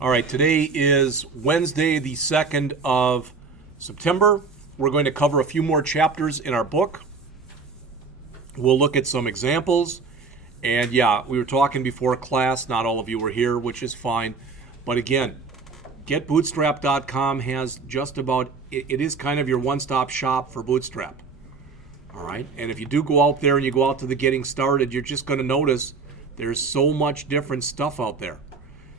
All right, today is Wednesday, the 2nd of September. We're going to cover a few more chapters in our book. We'll look at some examples. And yeah, we were talking before class. Not all of you were here, which is fine. But again, getbootstrap.com has just about, it is kind of your one-stop shop for Bootstrap. All right, and if you do go out there and you go out to the getting started, you're just going to notice there's so much different stuff out there.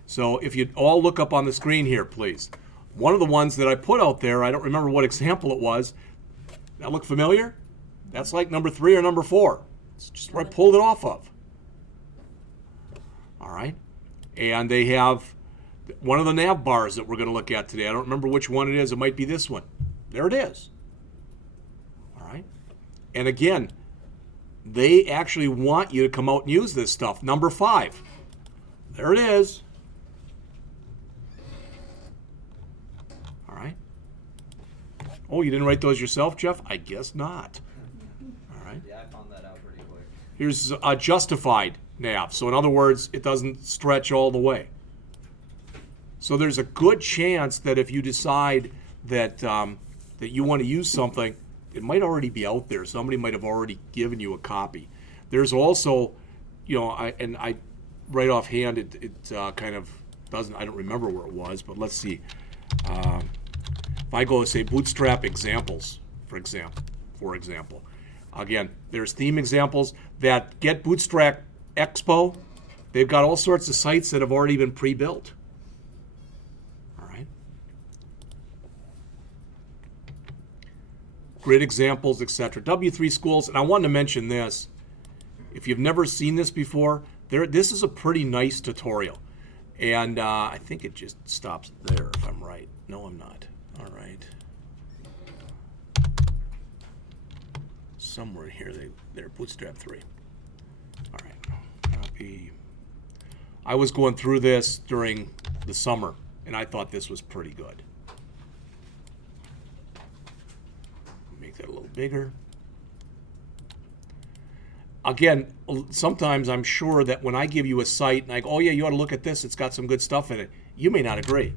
So if you all look up on the screen here, please. One of the ones that I put out there, I don't remember what example it was. That look familiar? That's like number 3 or number 4. It's just where I pulled it off of. All right. And they have one of the nav bars that we're going to look at today. I don't remember which one it is. It might be this one. There it is. All right. And again, they actually want you to come out and use this stuff. Number 5. There it is. All right. Oh, you didn't write those yourself, Jeff? I guess not. All right. Yeah, I found that out pretty quick. Here's a justified nav. So in other words, it doesn't stretch all the way. So there's a good chance that if you decide that that you want to use something, it might already be out there. Somebody might have already given you a copy. There's also, I right offhand, it kind of doesn't, I don't remember where it was, but let's see. If I go to say Bootstrap examples, for example, again, there's theme examples that Get Bootstrap Expo. They've got all sorts of sites that have already been pre-built. All right. Grid examples, etc. W3 schools, and I wanted to mention this. If you've never seen this before, this is a pretty nice tutorial. And I think it just stops there if I'm right. No, I'm not. All right. Somewhere here, they're Bootstrap 3. All right. Copy. I was going through this during the summer, and I thought this was pretty good. Make that a little bigger. Again, sometimes I'm sure that when I give you a site and I go, oh yeah, you ought to look at this, it's got some good stuff in it, you may not agree.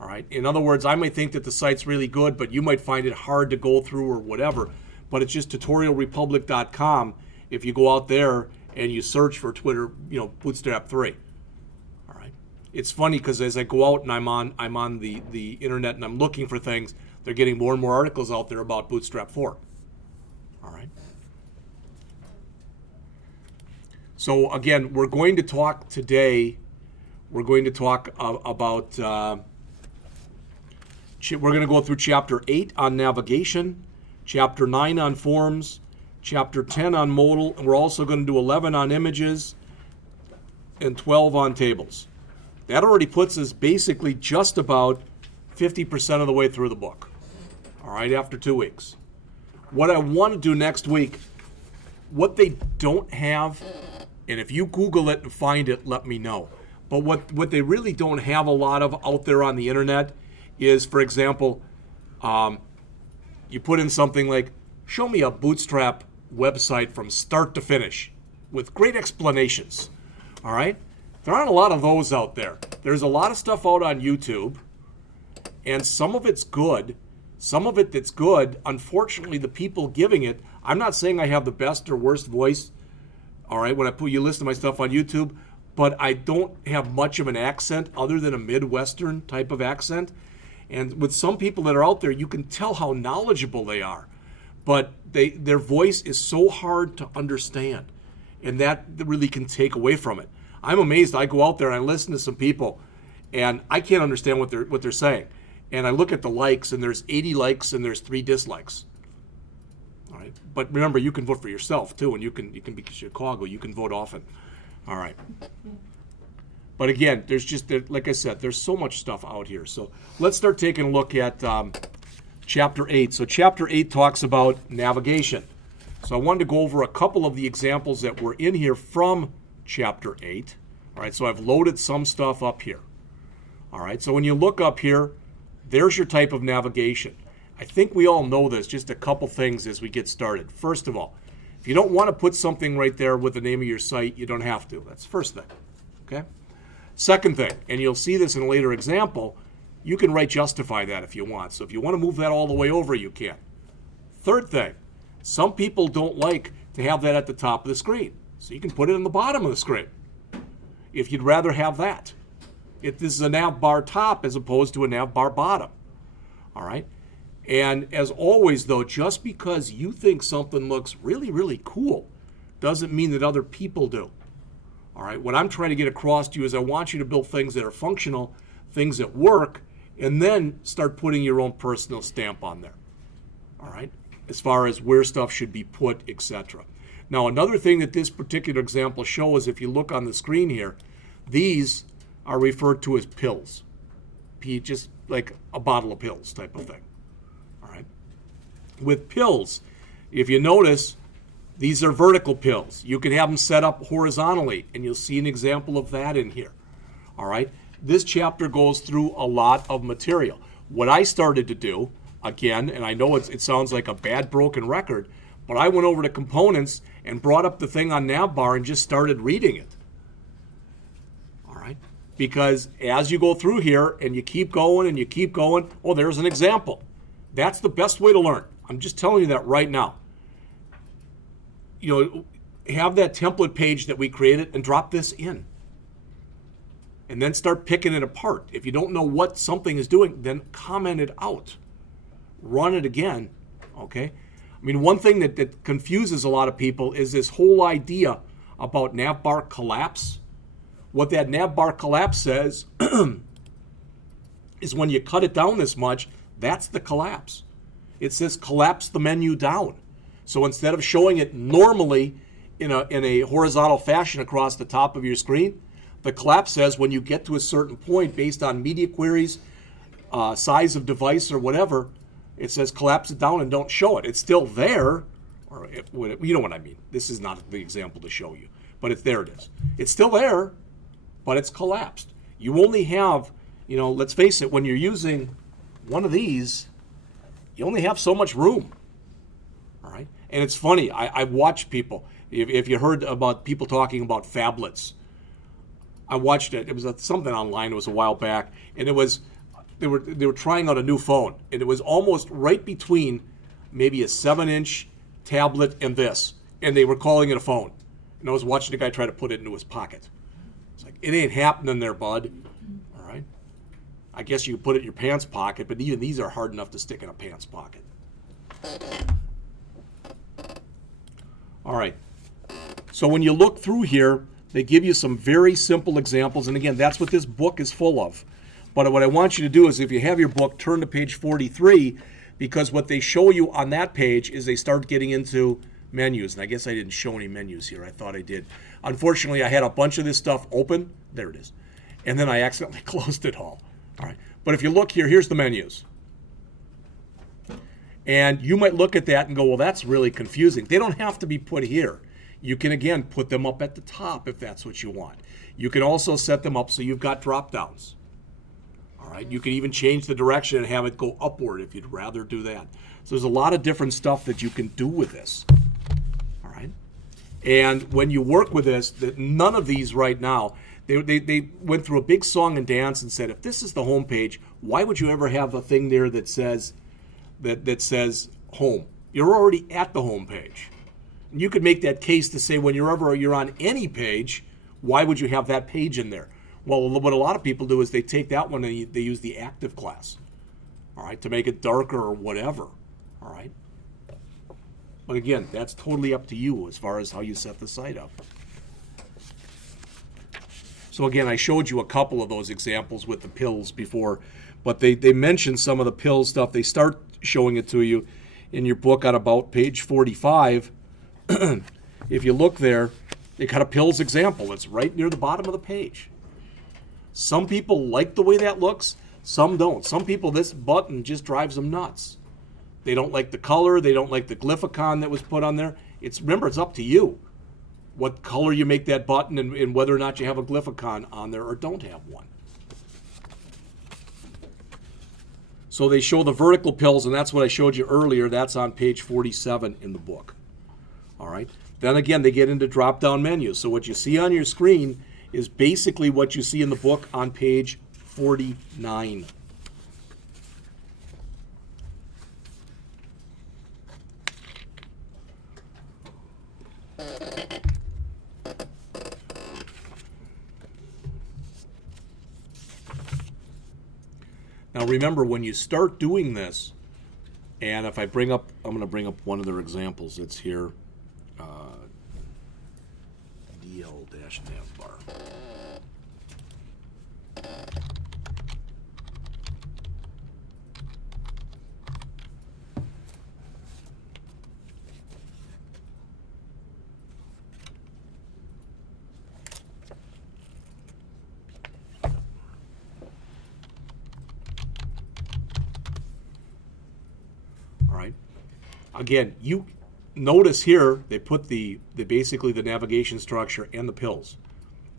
All right. In other words, I might think that the site's really good, but you might find it hard to go through or whatever. But it's just tutorialrepublic.com. If you go out there and you search for Twitter, Bootstrap 3. All right. It's funny because as I go out and I'm on the internet and I'm looking for things, they're getting more and more articles out there about Bootstrap 4. All right. So again, we're going to talk today. We're going to talk about. We're going to go through Chapter 8 on navigation, Chapter 9 on forms, Chapter 10 on modal, and we're also going to do 11 on images and 12 on tables. That already puts us basically just about 50% of the way through the book. All right, after 2 weeks. What I want to do next week, what they don't have, and if you Google it and find it, let me know. But what they really don't have a lot of out there on the internet is, for example, you put in something like, show me a Bootstrap website from start to finish with great explanations. All right? There aren't a lot of those out there. There's a lot of stuff out on YouTube, and some of it's good. Some of it that's good, unfortunately, the people giving it, I'm not saying I have the best or worst voice, all right, when you listen to my stuff on YouTube, but I don't have much of an accent other than a Midwestern type of accent. And with some people that are out there, you can tell how knowledgeable they are, but their voice is so hard to understand, and that really can take away from it. I'm amazed. I go out there and I listen to some people, and I can't understand what they're saying. And I look at the likes, and there's 80 likes and there's 3 dislikes. All right, but remember, you can vote for yourself too, and you can be Chicago. You can vote often. All right. But again, like I said, there's so much stuff out here. So let's start taking a look at Chapter 8. So Chapter 8 talks about navigation. So I wanted to go over a couple of the examples that were in here from Chapter 8. All right, so I've loaded some stuff up here. All right, so when you look up here, there's your type of navigation. I think we all know this, just a couple things as we get started. First of all, if you don't want to put something right there with the name of your site, you don't have to. That's the first thing, okay? Second thing, and you'll see this in a later example, you can right justify that if you want. So if you want to move that all the way over, you can. Third thing, some people don't like to have that at the top of the screen. So you can put it in the bottom of the screen if you'd rather have that. If this is a nav bar top as opposed to a nav bar bottom. All right? And as always, though, just because you think something looks really, really cool doesn't mean that other people do. All right? What I'm trying to get across to you is I want you to build things that are functional, things that work, and then start putting your own personal stamp on there. All right? As far as where stuff should be put, etc. Now, another thing that this particular example shows, if you look on the screen here, these are referred to as pills. Just like a bottle of pills type of thing. All right. With pills, if you notice, these are vertical pills. You can have them set up horizontally, and you'll see an example of that in here. All right. This chapter goes through a lot of material. What I started to do, again, and I know it sounds like a bad broken record, but I went over to components and brought up the thing on Navbar and just started reading it. All right? Because as you go through here and you keep going and you keep going, oh, there's an example. That's the best way to learn. I'm just telling you that right now. You know, have that template page that we created and drop this in. And then start picking it apart. If you don't know what something is doing, then comment it out. Run it again, okay? I mean, one thing that confuses a lot of people is this whole idea about navbar collapse. What that navbar collapse says is when you cut it down this much, that's the collapse. It says collapse the menu down. So instead of showing it normally in a horizontal fashion across the top of your screen, the collapse says when you get to a certain point based on media queries, size of device or whatever, it says collapse it down and don't show it. It's still there, or you know what I mean. This is not the example to show you, but there it is. It's still there, but it's collapsed. You only have, you know, let's face it, when you're using one of these, you only have so much room. All right? And it's funny, I watch people. If you heard about people talking about phablets, I watched it. It was something online. It was a while back, and it was they were trying out a new phone, and it was almost right between maybe a 7-inch tablet and this, and they were calling it a phone. And I was watching the guy try to put it into his pocket. It's like, it ain't happening there, bud. All right. I guess you could put it in your pants pocket, but even these are hard enough to stick in a pants pocket. All right. So when you look through here, they give you some very simple examples. And again, that's what this book is full of. But what I want you to do is if you have your book, turn to page 43, because what they show you on that page is they start getting into menus. And I guess I didn't show any menus here. I thought I did. Unfortunately, I had a bunch of this stuff open. There it is. And then I accidentally closed it all. All right. But if you look here, here's the menus. And you might look at that and go, well, that's really confusing. They don't have to be put here. You can, again, put them up at the top if that's what you want. You can also set them up so you've got drop downs. All right. You can even change the direction and have it go upward if you'd rather do that. So there's a lot of different stuff that you can do with this. All right. And when you work with this, none of these right now, they went through a big song and dance and said, if this is the home page, why would you ever have a thing there that says that says home? You're already at the home page. And you could make that case to say whenever you're on any page, why would you have that page in there? Well, what a lot of people do is they take that one and they use the active class, all right, to make it darker or whatever, all right? But again, that's totally up to you as far as how you set the site up. So again, I showed you a couple of those examples with the pills before, but they mention some of the pill stuff. They start showing it to you in your book on about page 45. If you look there, they got a pills example. It's right near the bottom of the page. Some people like the way that looks. Some don't. Some people, this button just drives them nuts. They don't like the color. They don't like the glyphicon that was put on there. Remember, it's up to you what color you make that button and whether or not you have a glyphicon on there or don't have one. So they show the vertical pills, and that's what I showed you earlier. That's on page 47 in the book. All right. Then again, they get into drop-down menus. So what you see on your screen is basically what you see in the book on page 49. Now remember, when you start doing this, and if I bring up, I'm going to bring up one of their examples. It's here, DL-navbar. All right. Again, you notice here they put the basically the navigation structure and the pills.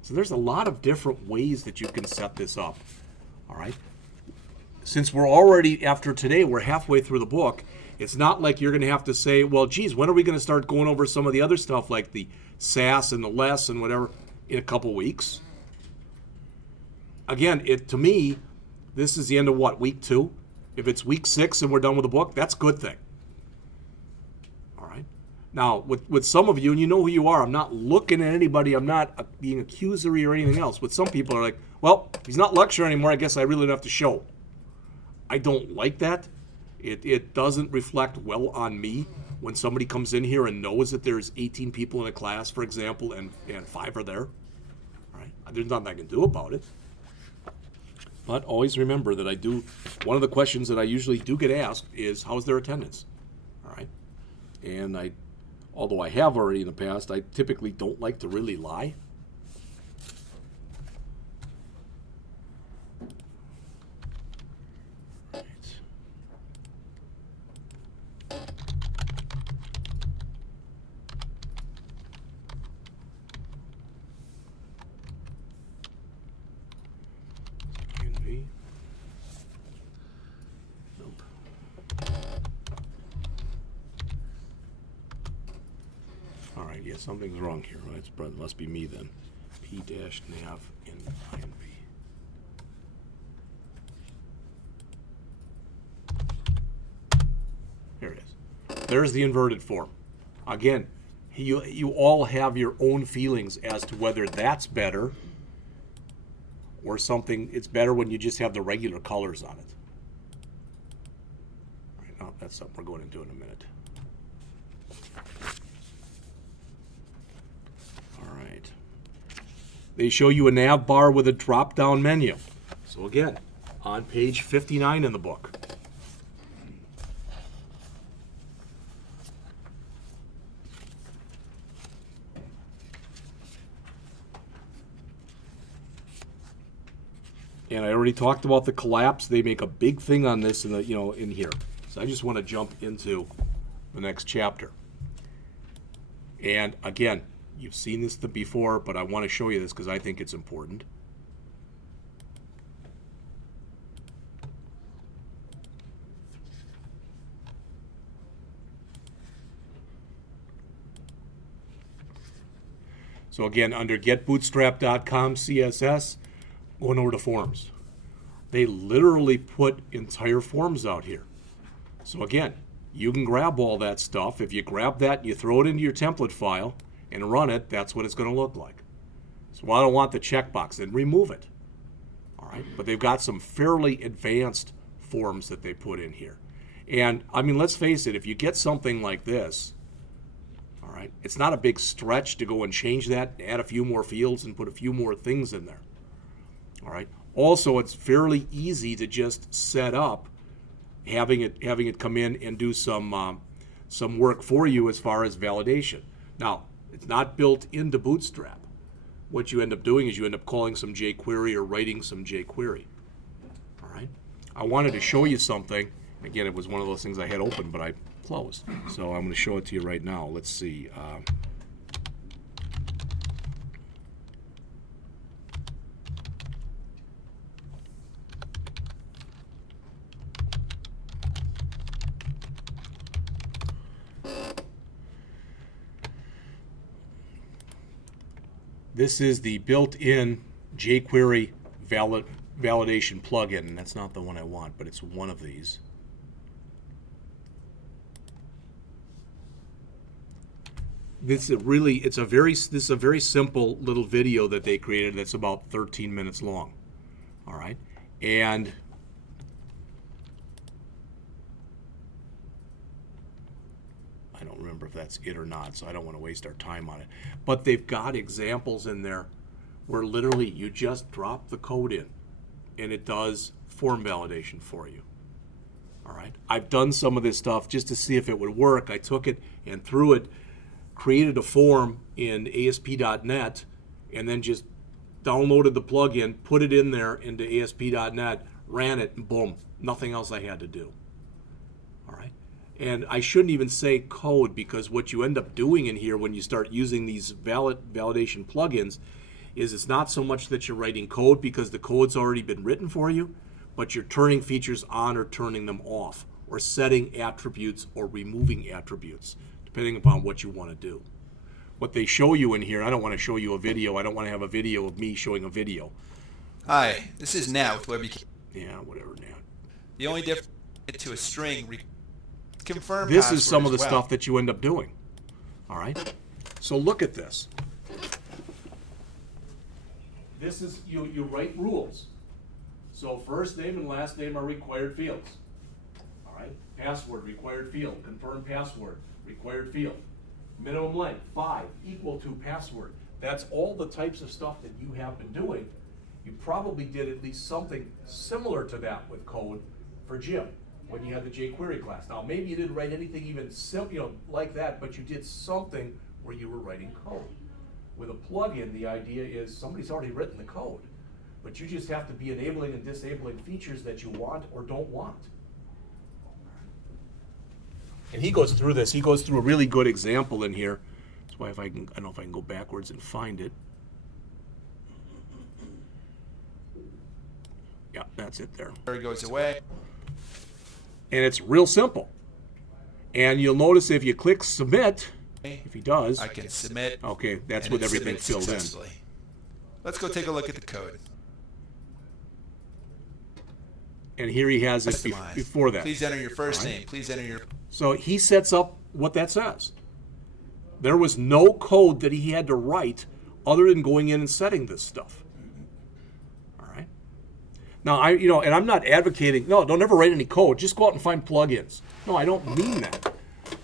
So there's a lot of different ways that you can set this up. All right. Since we're already, after today, we're halfway through the book, it's not like you're going to have to say, well, geez, when are we going to start going over some of the other stuff like the SAS and the LESS and whatever in a couple weeks? Again, to me, this is the end of what, week 2? If it's week 6 and we're done with the book, that's a good thing. All right. Now, with some of you, and you know who you are, I'm not looking at anybody, I'm not being accusory or anything else. With some people are like, well, he's not lecturing anymore, I guess I really don't have to show. I don't like that. It doesn't reflect well on me when somebody comes in here and knows that there's 18 people in a class, for example, and 5 are there. All right. There's nothing I can do about it. But always remember that one of the questions that I usually do get asked is, how's their attendance? All right. And although I have already in the past, I typically don't like to really lie. Yeah, something's wrong here. Right? It must be me then. P-nav in INV. There it is. There's the inverted form. Again, you all have your own feelings as to whether that's better or something. It's better when you just have the regular colors on it. All right, now that's something we're going to do in a minute. They show you a nav bar with a drop-down menu. So again, on page 59 in the book. And I already talked about the collapse. They make a big thing on this in here. So I just want to jump into the next chapter. And again, you've seen this before, but I want to show you this because I think it's important. So again, under getbootstrap.com CSS, going over to forms. They literally put entire forms out here. So again, you can grab all that stuff. If you grab that and you throw it into your template file, and run it, that's what it's going to look like. So I don't want the checkbox, then remove it. All right, but they've got some fairly advanced forms that they put in here. And I mean, let's face it, if you get something like this, all right, it's not a big stretch to go and change that, add a few more fields and put a few more things in there. All right. Also, it's fairly easy to just set up, having it come in and do some work for you as far as validation. Now, it's not built into Bootstrap. What you end up doing is you end up calling some jQuery or writing some jQuery. All right. I wanted to show you something. Again, it was one of those things I had open, but I closed. So I'm going to show it to you right now. Let's see. This is the built-in jQuery validation plugin, and that's not the one I want, but it's one of these. This is a very simple little video that they created that's about 13 minutes long. All right, and I don't remember if that's it or not, so I don't want to waste our time on it. But they've got examples in there where literally you just drop the code in and it does form validation for you. All right, I've done some of this stuff just to see if it would work. I took it and threw it, created a form in ASP.NET, and then just downloaded the plugin, put it in there into ASP.NET, ran it, and boom, nothing else I had to do. All right, and I shouldn't even say code, because what you end up doing in here when you start using these validation plugins is it's not so much that you're writing code because the code's already been written for you, but you're turning features on or turning them off, or setting attributes or removing attributes, depending upon what you want to do. What they show you in here, I don't want to show you a video. I don't want to have a video of me showing a video. Hi, this is Nat with WebUK. Yeah, whatever, Nat. The only difference to a string confirm. This is some of the stuff that you end up doing. All right. So look at this. This is you write rules. So first name and last name are required fields. All right. Password, required field. Confirm password, required field. Minimum length, 5, equal to password. That's all the types of stuff that you have been doing. You probably did at least something similar to that with code for Jim when you had the jQuery class. Now, maybe you didn't write anything even like that, but you did something where you were writing code. With a plugin, the idea is somebody's already written the code, but you just have to be enabling and disabling features that you want or don't want. And he goes through this. He goes through a really good example in here. That's why I don't know if I can go backwards and find it. Yeah, that's it there. There it goes away. And it's real simple. And you'll notice if you click submit, if he does, I can submit. Okay, that's with everything filled in. Let's go take a look at the code. And here he has it before that. Please enter your first name. Please enter your... So he sets up what that says. There was no code that he had to write other than going in and setting this stuff. All right. Now, and I'm not advocating, no, don't ever write any code. Just go out and find plugins. No, I don't mean that.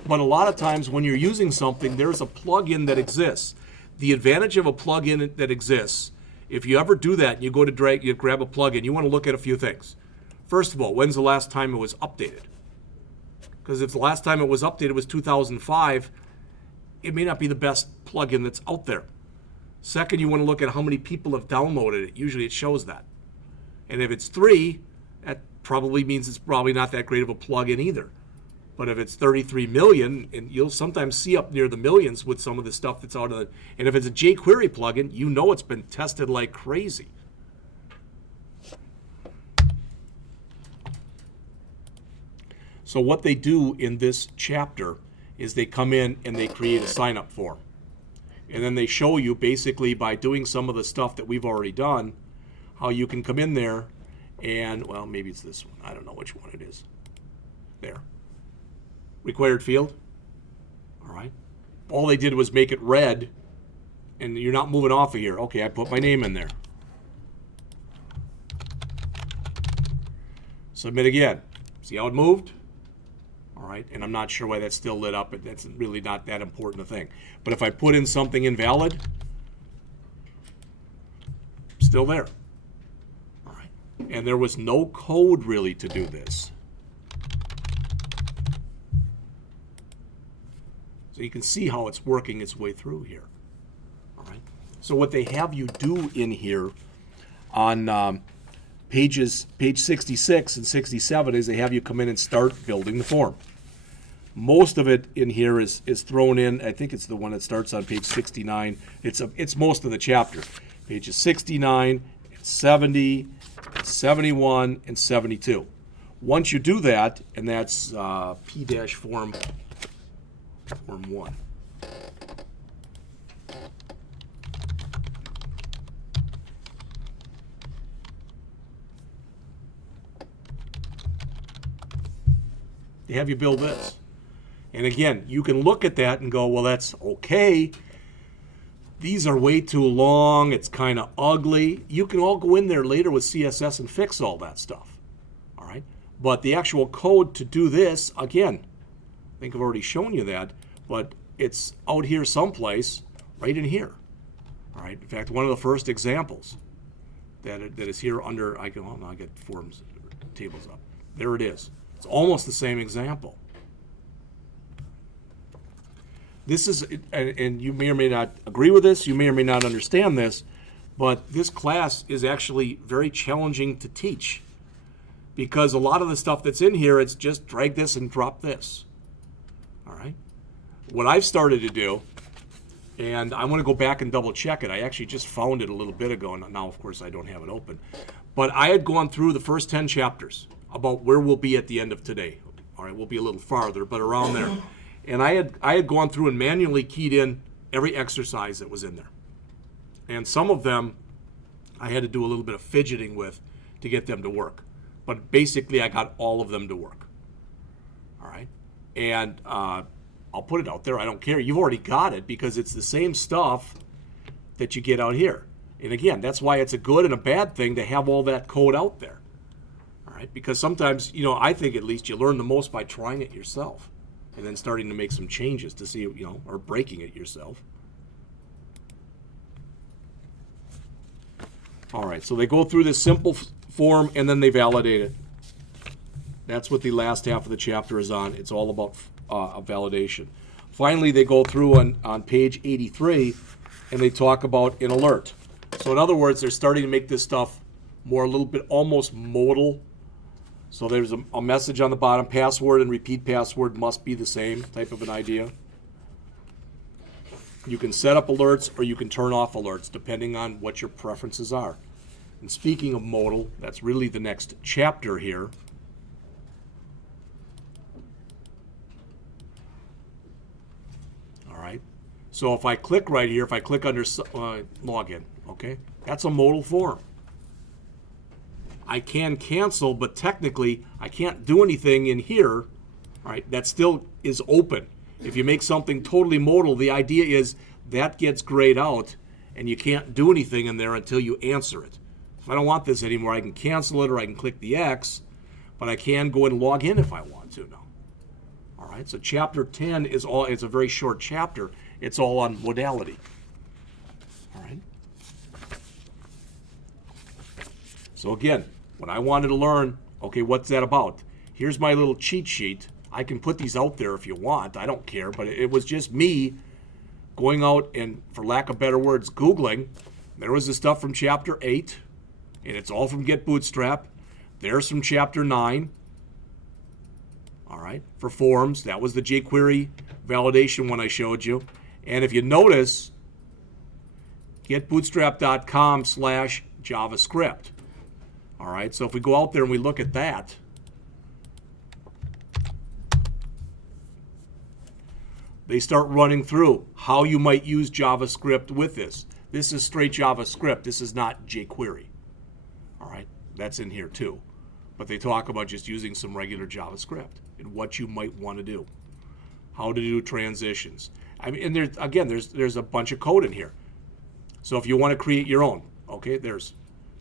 But a lot of times when you're using something, there's a plugin that exists. The advantage of a plugin that exists, if you ever do that and you go to you grab a plugin, you want to look at a few things. First of all, when's the last time it was updated? Because if the last time it was updated was 2005, it may not be the best plugin that's out there. Second, you want to look at how many people have downloaded it. Usually it shows that. And if it's 3, that probably means it's probably not that great of a plugin either. But if it's 33 million, and you'll sometimes see up near the millions with some of the stuff that's out of it. And if it's a jQuery plugin, you know it's been tested like crazy. So what they do in this chapter is they come in and they create a sign-up form. And then they show you basically by doing some of the stuff that we've already done, how you can come in there and, well, maybe it's this one. I don't know which one it is. There. Required field. All right. All they did was make it red, and you're not moving off of here. Okay, I put my name in there. Submit again. See how it moved? All right, and I'm not sure why that's still lit up, but that's really not that important a thing. But if I put in something invalid, still there. All right, and there was no code really to do this. So you can see how it's working its way through here. All right, so what they have you do in here on page 66 and 67 is they have you come in and start building the form. Most of it in here is thrown in. I think it's the one that starts on page 69. It's most of the chapter. Pages 69, 70, 71, and 72. Once you do that, and that's P-form 1. to have you build this. And again, you can look at that and go, well, that's okay. These are way too long. It's kind of ugly. You can all go in there later with CSS and fix all that stuff. All right. But the actual code to do this, again, I think I've already shown you that, but it's out here someplace, right in here. All right. In fact, one of the first examples that is here under, I get forms tables up. There it is. It's almost the same example. This is, and you may or may not agree with this, you may or may not understand this, but this class is actually very challenging to teach because a lot of the stuff that's in here, it's just drag this and drop this. All right. What I've started to do, and I want to go back and double check it. I actually just found it a little bit ago, and now, of course, I don't have it open. But I had gone through the first 10 chapters about where we'll be at the end of today. All right, we'll be a little farther, but around there. And I had gone through and manually keyed in every exercise that was in there. And some of them I had to do a little bit of fidgeting with to get them to work. But basically, I got all of them to work. All right? And I'll put it out there. I don't care. You've already got it because it's the same stuff that you get out here. And again, that's why it's a good and a bad thing to have all that code out there. All right? Because sometimes, I think at least you learn the most by trying it yourself and then starting to make some changes to see, or breaking it yourself. All right, so they go through this simple form and then they validate it. That's what the last half of the chapter is on. It's all about a validation. Finally, they go through on page 83 and they talk about an alert. So in other words, they're starting to make this stuff more a little bit almost modal. So there's a message on the bottom, password and repeat password must be the same type of an idea. You can set up alerts or you can turn off alerts depending on what your preferences are. And speaking of modal, that's really the next chapter here. All right. So if I click right here, if I click under login, okay, that's a modal form. I can cancel, but technically I can't do anything in here. All right, that still is open. If you make something totally modal, the idea is that gets grayed out and you can't do anything in there until you answer it. If I don't want this anymore, I can cancel it or I can click the X, but I can go and log in if I want to now. All right, so chapter 10 it's a very short chapter. It's all on modality. All right. So again, when I wanted to learn, okay, what's that about? Here's my little cheat sheet. I can put these out there if you want. I don't care, but it was just me going out and, for lack of better words, Googling. There was the stuff from chapter 8, and it's all from Get Bootstrap. There's from chapter 9. All right, for forms. That was the jQuery validation one I showed you. And if you notice, getbootstrap.com/JavaScript. All right, so if we go out there and we look at that, they start running through how you might use JavaScript with this. This is straight JavaScript. This is not jQuery. All right, that's in here too. But they talk about just using some regular JavaScript and what you might want to do, how to do transitions. I mean, and there's a bunch of code in here. So if you want to create your own, okay,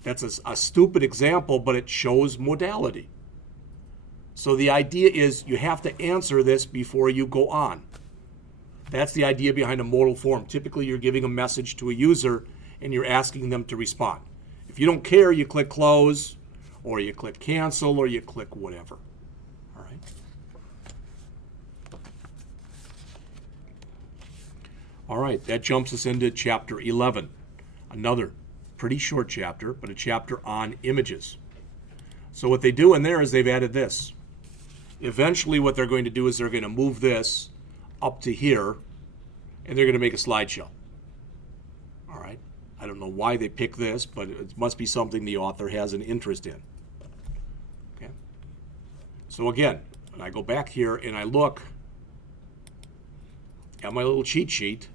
that's a stupid example, but it shows modality. So the idea is you have to answer this before you go on. That's the idea behind a modal form. Typically, you're giving a message to a user and you're asking them to respond. If you don't care, you click close, or you click cancel, or you click whatever. All right. All right, that jumps us into chapter 11. Another pretty short chapter, but a chapter on images. So what they do in there is they've added this. Eventually what they're going to do is they're going to move this up to here, and they're going to make a slideshow. All right. I don't know why they picked this, but it must be something the author has an interest in. Okay. So again, when I go back here and I look at my little cheat sheet,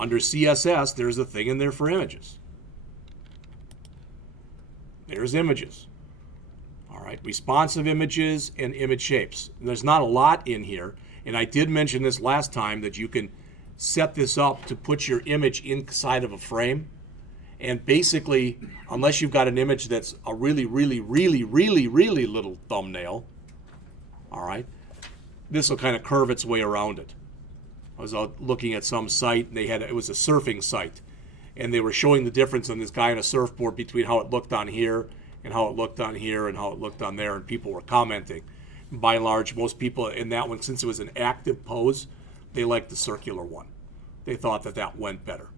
under CSS, there's a thing in there for images. There's images. All right, responsive images and image shapes. There's not a lot in here, and I did mention this last time that you can set this up to put your image inside of a frame. And basically, unless you've got an image that's a really, really, really, really, really little thumbnail, all right, this will kind of curve its way around it. I was out looking at some site, and it was a surfing site, and they were showing the difference on this guy on a surfboard between how it looked on here and how it looked on here and how it looked on there, and people were commenting. By and large, most people in that one, since it was an active pose, they liked the circular one. They thought that went better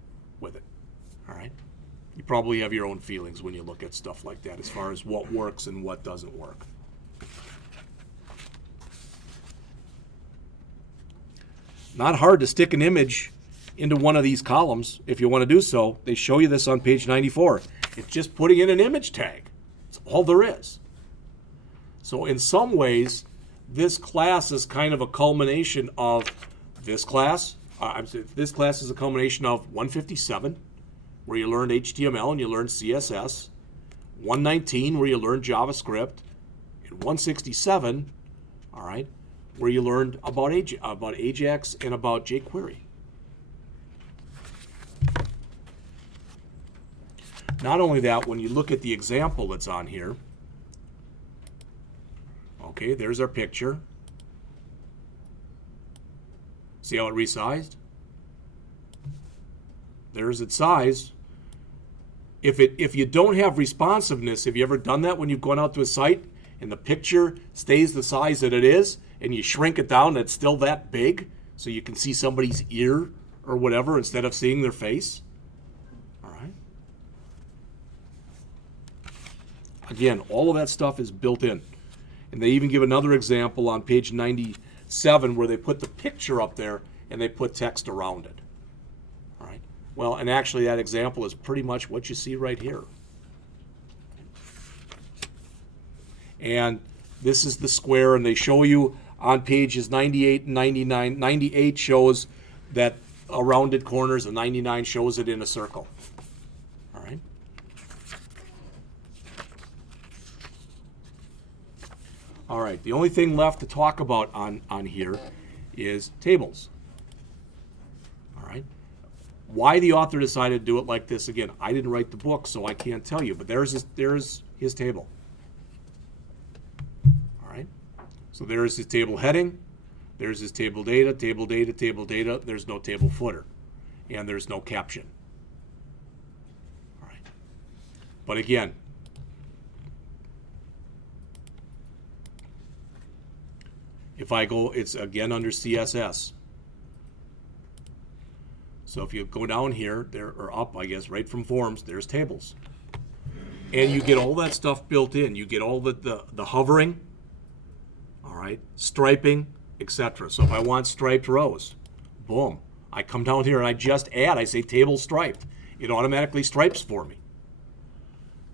with it. All right? You probably have your own feelings when you look at stuff like that as far as what works and what doesn't work. Not hard to stick an image into one of these columns if you want to do so. They show you this on page 94. It's just putting in an image tag. That's all there is. So in some ways, this class is kind of a culmination of this class. This class is a culmination of 157, where you learned HTML and you learned CSS, 119, where you learned JavaScript, and 167, all right, where you learned about Ajax and about jQuery. Not only that, when you look at the example that's on here, okay, there's our picture. See how it resized? There's its size. If you don't have responsiveness, have you ever done that when you've gone out to a site and the picture stays the size that it is and you shrink it down and it's still that big so you can see somebody's ear or whatever instead of seeing their face? All right. Again, all of that stuff is built in. And they even give another example on page 97 where they put the picture up there and they put text around it. All right. Well, and actually that example is pretty much what you see right here. And this is the square, and they show you on pages 98 and 99. 98 shows that a rounded corners, and 99 shows it in a circle. All right. All right, the only thing left to talk about on here is tables. All right. Why the author decided to do it like this, again, I didn't write the book, so I can't tell you, but there's his table. All right. So there's his table heading, there's his table data, table data, table data, there's no table footer, and there's no caption. All right. But again, if I go, it's again under CSS. So if you go down here, or up, I guess, right from forms, there's tables. And you get all that stuff built in. You get all the hovering, all right, striping, etc. So if I want striped rows, boom. I come down here and I just add, I say table striped. It automatically stripes for me.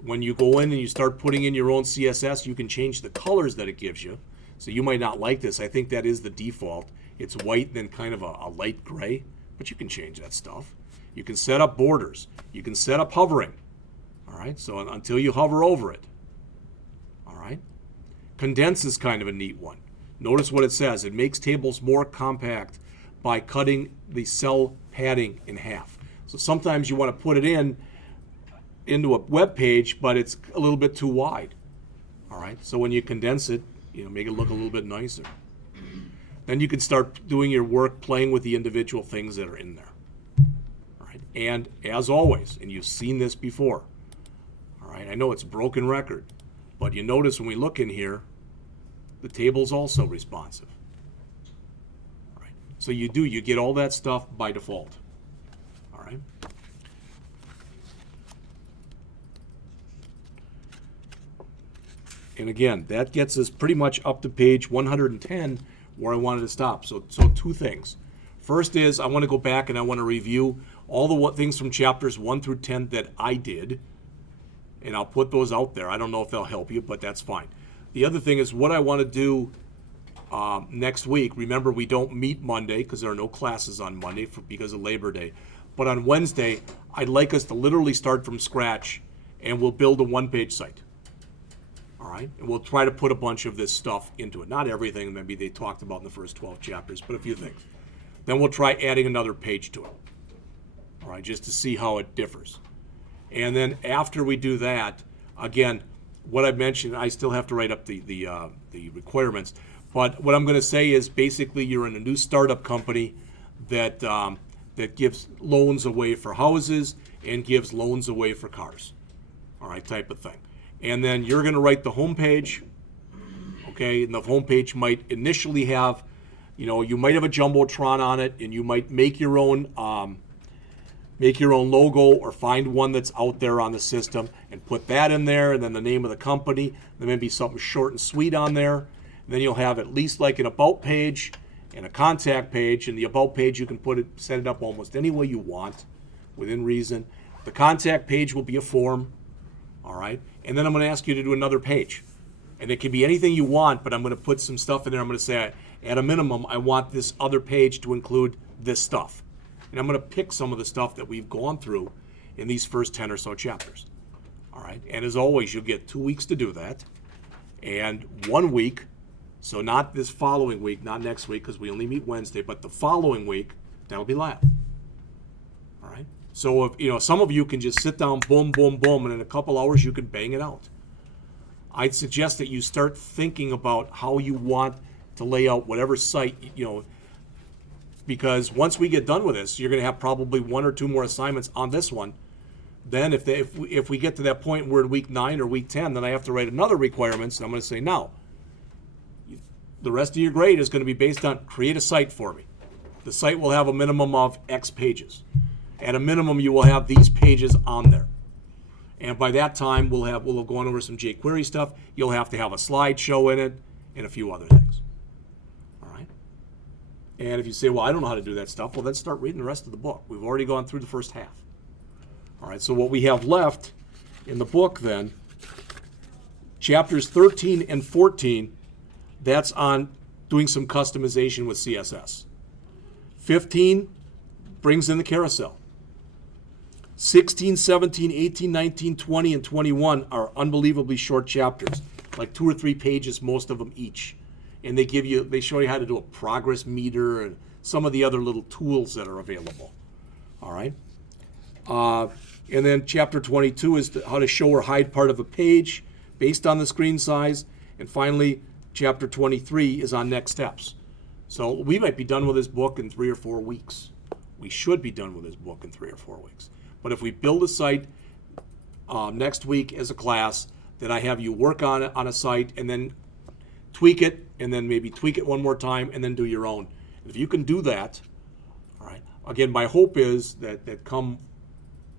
When you go in and you start putting in your own CSS, you can change the colors that it gives you. So you might not like this. I think that is the default. It's white, then kind of a light gray, but you can change that stuff. You can set up borders. You can set up hovering. All right, so until you hover over it. All right. Condense is kind of a neat one. Notice what it says. It makes tables more compact by cutting the cell padding in half. So sometimes you want to put it into a web page, but it's a little bit too wide. All right, so when you condense it, make it look a little bit nicer. Then you can start doing your work, playing with the individual things that are in there. All right, and as always, and you've seen this before, all right, I know it's a broken record, but you notice when we look in here, the table's also responsive. All right, so you get all that stuff by default. All right. And again, that gets us pretty much up to page 110 where I wanted to stop. So two things. First is I want to go back and I want to review all the things from chapters 1 through 10 that I did. And I'll put those out there. I don't know if they'll help you, but that's fine. The other thing is what I want to do next week. Remember, we don't meet Monday because there are no classes on Monday because of Labor Day. But on Wednesday, I'd like us to literally start from scratch and we'll build a one-page site. All All right, and we'll try to put a bunch of this stuff into it. Not everything maybe they talked about in the first 12 chapters, but a few things. Then we'll try adding another page to it. All right, just to see how it differs. And then after we do that, again, what I mentioned, I still have to write up the requirements. But what I'm going to say is basically you're in a new startup company that that gives loans away for houses and gives loans away for cars. All right, type of thing. And then you're going to write the homepage. Okay, and the homepage might initially have, you might have a jumbotron on it, and you might make your own logo or find one that's out there on the system and put that in there, and then the name of the company. There may be something short and sweet on there. And then you'll have at least like an about page and a contact page. And the about page, you can set it up almost any way you want within reason. The contact page will be a form. All right. And then I'm going to ask you to do another page. And it can be anything you want, but I'm going to put some stuff in there. I'm going to say, at a minimum, I want this other page to include this stuff. And I'm going to pick some of the stuff that we've gone through in these first 10 or so chapters. All right. And as always, you'll get 2 weeks to do that. And 1 week, so not this following week, not next week, because we only meet Wednesday, but the following week, that'll be lab. All right. So if some of you can just sit down, boom, boom, boom, and in a couple hours you can bang it out. I'd suggest that you start thinking about how you want to lay out whatever site, because once we get done with this, you're going to have probably 1 or 2 more assignments on this one. Then if we get to that point where in week 9 or week 10, then I have to write another requirements, and I'm going to say, now, the rest of your grade is going to be based on create a site for me. The site will have a minimum of X pages. At a minimum, you will have these pages on there. And by that time, we'll have gone over some jQuery stuff. You'll have to have a slideshow in it and a few other things. All right? And if you say, well, I don't know how to do that stuff, well, then start reading the rest of the book. We've already gone through the first half. All right, so what we have left in the book then, chapters 13 and 14, that's on doing some customization with CSS. 15 brings in the carousel. 16, 17, 18, 19, 20, and 21 are unbelievably short chapters, like 2 or 3 pages, most of them each. And they show you how to do a progress meter and some of the other little tools that are available. All right. And then chapter 22 is how to show or hide part of a page based on the screen size. And finally, chapter 23 is on next steps. So we might be done with this book in 3 or 4 weeks. We should be done with this book in 3 or 4 weeks. But if we build a site next week as a class, then I have you work on it on a site and then tweak it, and then maybe tweak it one more time and then do your own. If you can do that, all right. Again, my hope is that come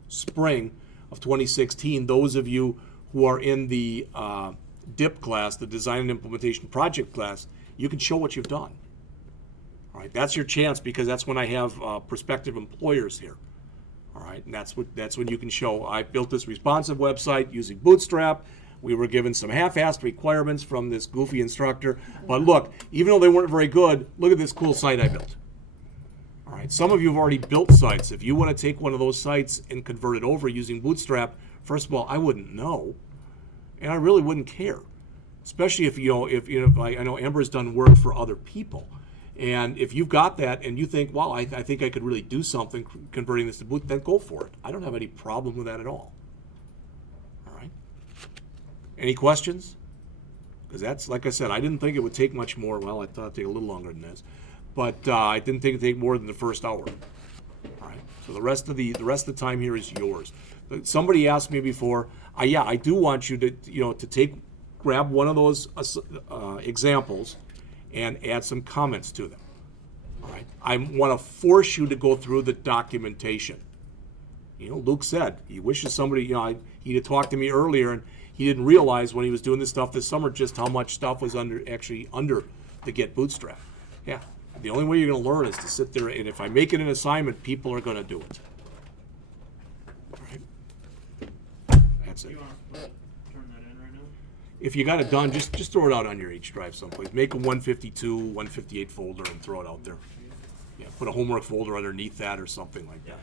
spring of 2016, those of you who are in the DIP class, the Design and Implementation Project class, you can show what you've done. All right, that's your chance, because that's when I have prospective employers here. All right, and that's when you can show I built this responsive website using Bootstrap. We were given some half-assed requirements from this goofy instructor, but look, even though they weren't very good, look at this cool site I built. All right, some of you have already built sites. If you want to take one of those sites and convert it over using Bootstrap, first of all, I wouldn't know, and I really wouldn't care, especially if I know Amber's done work for other people, and if you've got that and you think, wow, I think I could really do something converting this to Boot, then go for it. I don't have any problem with that at all. All right. Any questions? Because that's, like I said, I didn't think it would take much more. Well, I thought it'd take a little longer than this, but I didn't think it'd take more than the first hour. All right. So the rest of the time here is yours. Somebody asked me before. Yeah, I do want you to grab one of those examples and add some comments to them. All right. I want to force you to go through the documentation. Luke said he wishes somebody, he had talked to me earlier, and he didn't realize when he was doing this stuff this summer just how much stuff was under to get Bootstrap. Yeah. The only way you're going to learn is to sit there, and if I make it an assignment, people are going to do it. All right. That's it. You want to turn that in right now? If you got it done, just throw it out on your H drive someplace. Make a 152, 158 folder and throw it out there. Yeah, put a homework folder underneath that or something like that.